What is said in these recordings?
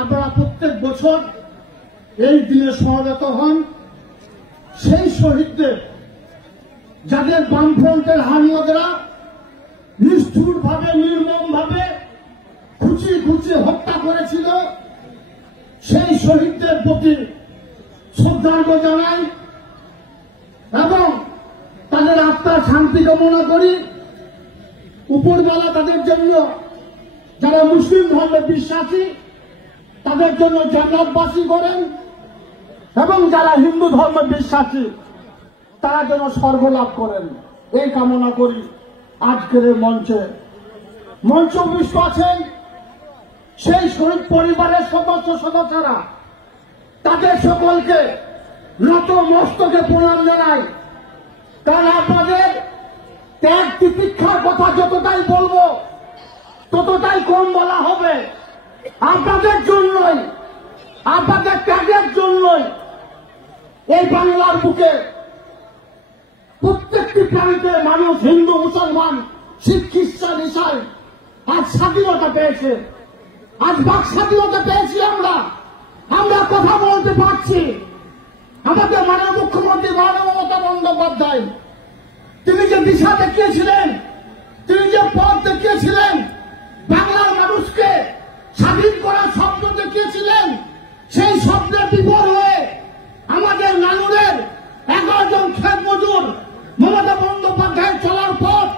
আপনারা প্রত্যেক বছর এই দিনে সমবেত হন সেই শহীদদের, যাদের বামফ্রন্টের হামলাদেরা নিষ্ঠুরভাবে নির্মমভাবে খুঁচিয়ে খুঁচিয়ে হত্যা করেছিল, সেই শহীদদের প্রতি শ্রদ্ধার্ঘ জানাই এবং তাদের আত্মার শান্তি কামনা করি। উপরওয়ালা তাদের জন্য, যারা মুসলিম ধর্মে বিশ্বাসী তাদের জন্য জান্নাতবাসী করেন এবং যারা হিন্দু ধর্মে বিশ্বাসী তারা যেন স্বর্গ লাভ করেন, এই কামনা করি। আজকের মঞ্চে উপবিষ্ট আছেন সেই শহীদ পরিবারের সদস্যরা, তাদের সকলকে নত মস্তকে প্রণাম জানাই। কারণ আপনাদের ত্যাগ তিতিক্ষার কথা যতটাই বলবো ততটাই কম বলা হবে। আপনাদের জন্যই, আপনাদের ত্যাগের জন্যই এই বাংলার বুকে প্রত্যেকটি প্রান্তে মানুষ, হিন্দু মুসলমান শিখ খ্রিস্টান ইসাই আজ স্বাধীনতা পেয়েছে, আজ বাক স্বাধীনতা পেয়েছি। আমরা কথা বলতে পারছি। আমাদের মাননীয় মুখ্যমন্ত্রী মমতা বন্দ্যোপাধ্যায় তিনি যে দিশা দেখিয়েছিলেন, তিনি যে পথ দেখিয়েছিলেন, বাংলার মানুষকে স্বাধীন করার স্বপ্ন দেখিয়েছিলেন, সেই স্বপ্নের বিপর হয়ে আমাদের নানুরের 11 জন ক্ষেত মজুর মমতা বন্দ্যোপাধ্যায় চলার পথ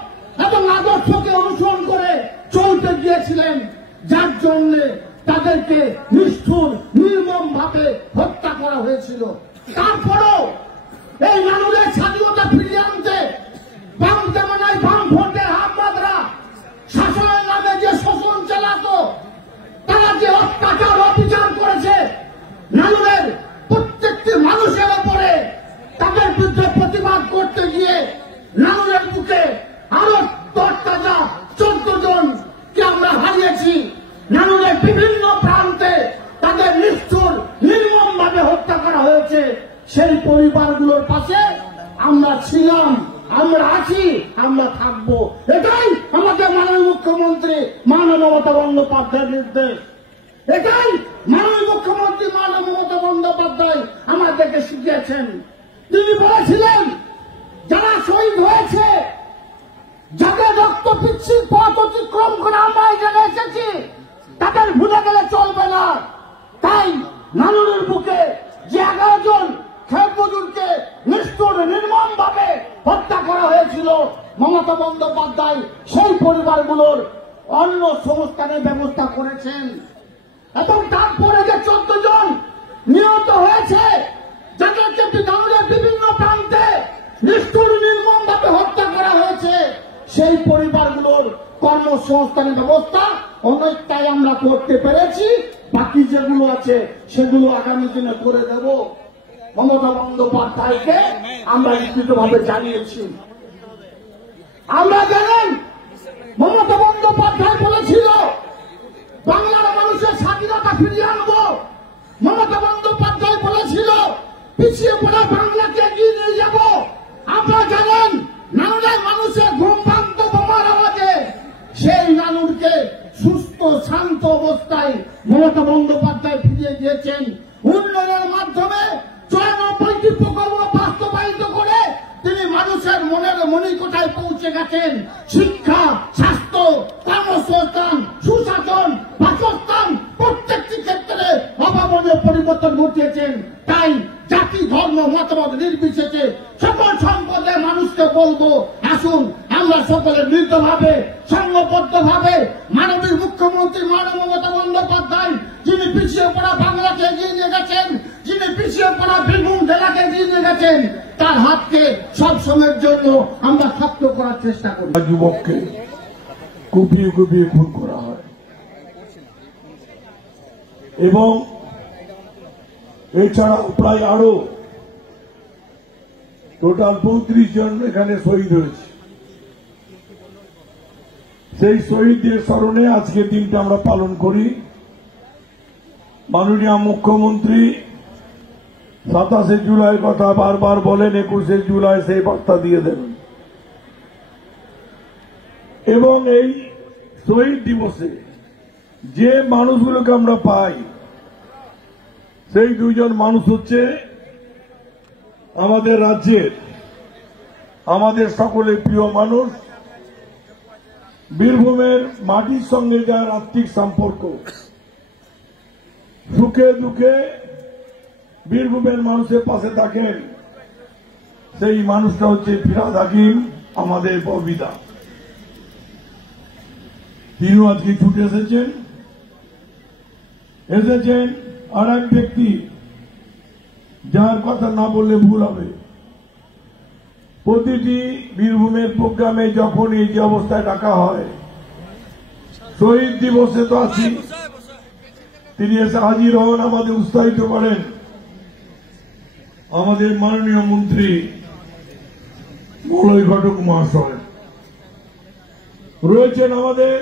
এবং আদর্শকে অনুসরণ করে চলতে গিয়েছিলেন, যার জন্য তাদেরকে নিষ্ঠুর নির্মমভাবে হত্যা করা হয়েছিল। তারপরও এই নানুরের স্বাধীনতা ফিরিয়ে আনতে বামফ্রন্টের হামলাদেরা শাসনের নামে যে শোষণ চালাতো, তারা যে অত্যাচার অবিচার করেছে, নানুরের প্রত্যেকটি মানুষের উপরে তাদের বিরুদ্ধে প্রতিবাদ করতে গিয়ে নানুরের বুকে আরো তরতাজা 14 জনকে আমরা হারিয়েছি। নানুরের বিভিন্ন প্রান্তে তাদের নিষ্ঠুর নির্মমভাবে হত্যা করা হয়েছে। সেই পরিবারগুলোর পাশে আমরা ছিলাম, আমরা আছি, আমরা থাকবো। এটাই আমাদের মাননীয় মুখ্যমন্ত্রী মমতা বন্দ্যোপাধ্যায়ের নির্দেশ। এটাই মাননীয় মুখ্যমন্ত্রী মমতা বন্দ্যোপাধ্যায় আমাদেরকে শিখিয়েছেন। তিনি বলেছিলেন, যারা শহীদ হয়েছে, যাদের রক্ত পিচ্ছিল পথ অতিক্রম করে আমরা এখানে এসেছি, তাদের ভুলে গেলে চলবে না। তাই নানুরের বুকে যে 11 জন ক্ষেত মজুরকে নিষ্ঠুর নির্মমভাবে হত্যা করা হয়েছিল, মমতা বন্দ্যোপাধ্যায় সেই পরিবারগুলোর অন্য সংস্থানের ব্যবস্থা করেছেন। এবং তারপরে যে 14 জন নিহত হয়েছে, যাদেরকে নানুরের বিভিন্ন প্রান্তে নিষ্ঠুর নির্মমভাবে হত্যা করা হয়েছে, সেই পরিবারগুলোর কর্মসংস্থানের ব্যবস্থা অনেকটাই আমরা করতে পেরেছি। বাকি যেগুলো আছে সেগুলো আগামী দিনে করে দেব। মমতা বন্দ্যোপাধ্যায়কে আমরা লিখিতভাবে জানিয়েছি। আমরা জানেন, মমতা বন্দ্যোপাধ্যায় বলেছিল বাংলার মানুষের স্বাধীনতা ফিরিয়ে আনবো। মমতা বন্দ্যোপাধ্যায় বলেছিল পিছিয়ে পড়া বাংলাকে এগিয়ে নিয়ে যাব। আপনারা জানেন, নানুরের মানুষের ঘুম ভাঙত বোমার আওয়াজে সেই নানুরকে সুস্থ শান্ত অবস্থায় মমতা বন্দ্যোপাধ্যায় ফিরিয়ে দিয়েছেন। উন্নয়নের মাধ্যমে 94টি প্রকল্প বাস্তবায়িত করে তিনি মানুষের মনের মণিকোঠায় পৌঁছে গেছেন। শিক্ষা, স্বাস্থ্য, কর্মসংস্থান, সুশাসন, বাসস্থান প্রত্যেকটি ক্ষেত্রে অভাবনীয় পরিবর্তন ঘটিয়েছেন। তাই জাতি ধর্ম মতবাদ নির্বিশেষে সকল সম্প্রদায়ের মানুষকে বলবো, আসুন আমরা সকলে মিলিতভাবে সংঘবদ্ধভাবে মাননীয় মুখ্যমন্ত্রী মমতা বন্দ্যোপাধ্যায়, যিনি পিছিয়ে পড়া বাংলাকে এগিয়ে নিয়ে গেছেন, যিনি পিছিয়ে পড়া বীরভূম জেলাকে এগিয়ে নিয়ে গেছেন, তার হাতকে সব সময়ের জন্য আমরা শক্ত করার চেষ্টা করি। যুবককে কুপিয়ে কুপিয়ে খুন করা হয় এবং এছাড়াও প্রায় আরো টোটাল 35 জন এখানে শহীদ হয়েছে। সেই শহীদদের স্মরণে আজকে দিনটা আমরা পালন করি। মাননীয় মুখ্যমন্ত্রী 27শে জুলাই কথা বারবার বলেন, 21শে জুলাই সেই বার্তা দিয়ে দেবেন এবং এই শহীদ দিবসে যে মানুষগুলোকে আমরা পাই সেই দুইজন মানুষ হচ্ছে আমাদের রাজ্যের, আমাদের সকলের প্রিয় মানুষ, বীরভূমের মাটির সঙ্গে যার আত্মিক সম্পর্ক, সুখে দুঃখে বীরভূমের মানুষের পাশে থাকেন, সেই মানুষটা হচ্ছে ফিরহাদ হাকিম, আমাদের ববিদা। তিনিও আজকে ছুটে এসেছেন আর এক ব্যক্তি যার কথা না বললে ভুল হবে। প্রতিটি বীরভূমের প্রোগ্রামে যখন এই যে অবস্থায় ডাকা হয়, শহীদ দিবসে তো আছি, তিনি এসে হাজির হন, আমাদের উৎসাহিত করেন। আমাদের মাননীয় মন্ত্রী মলয় ঘটক মহাশয় রয়েছেন, আমাদের